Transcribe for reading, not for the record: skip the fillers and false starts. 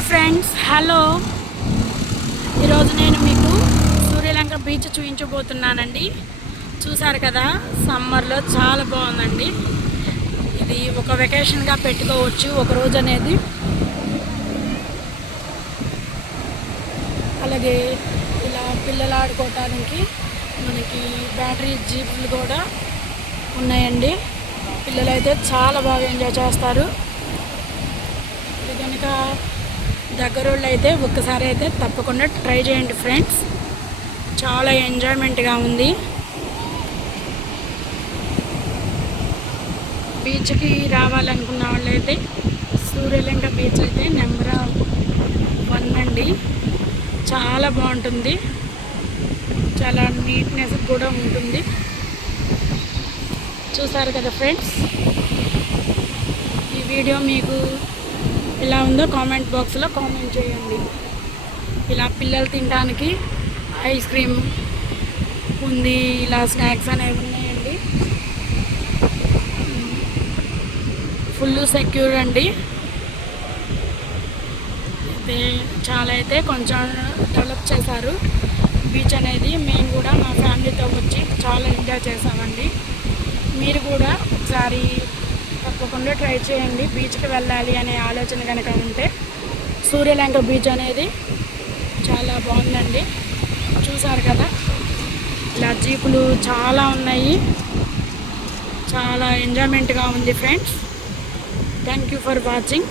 Hi friends, hello. ఈరోజు నేను మీకు సూర్యలంక బీచ్ చూపించబోతున్నానండి. చూసారు కదా, సమ్మర్లో చాలా బాగుందండి. ఇది ఒక వెకేషన్గా పెట్టుకోవచ్చు ఒకరోజు అనేది. అలాగే ఇలా పిల్లలు ఆడుకోవటానికి మనకి బ్యాటరీ జీపులు కూడా ఉన్నాయండి. పిల్లలు అయితే చాలా బాగా ఎంజాయ్ చేస్తారు. ఇది కనుక దగ్గరోళ్ళు అయితే ఒక్కసారి అయితే తప్పకుండా ట్రై చేయండి ఫ్రెండ్స్. చాలా ఎంజాయ్మెంట్గా ఉంది. బీచ్కి రావాలనుకున్న వాళ్ళైతే సూర్యలంక బీచ్ అయితే నెంబర్ 1 అండి. చాలా బాగుంటుంది, చాలా నీట్నెస్ కూడా ఉంటుంది. చూసారు కదా ఫ్రెండ్స్, ఈ వీడియో మీకు ఎలా ఉందో కామెంట్ బాక్స్లో కామెంట్ చేయండి. ఇలా పిల్లలు తినడానికి ఐస్ క్రీమ్ ఉంది, ఇలా స్నాక్స్ అనేవి ఉన్నాయండి. ఫుల్ సెక్యూర్ అండి. చాలా అయితే కొంచెం డెవలప్ చేశారు బీచ్ అనేది. మేము కూడా మా ఫ్యామిలీతో వచ్చి చాలా ఎంజాయ్ చేసామండి. మీరు కూడా ఒకసారి తప్పకుండా ట్రై చేయండి. బీచ్కి వెళ్ళాలి అనే ఆలోచన కనుక ఉంటే సూర్యలంక బీచ్ అనేది చాలా బాగుందండి. చూసారు కదా, ఇలా జీపులు చాలా ఉన్నాయి. చాలా ఎంజాయ్మెంట్గా ఉంది friends. Thank you for watching.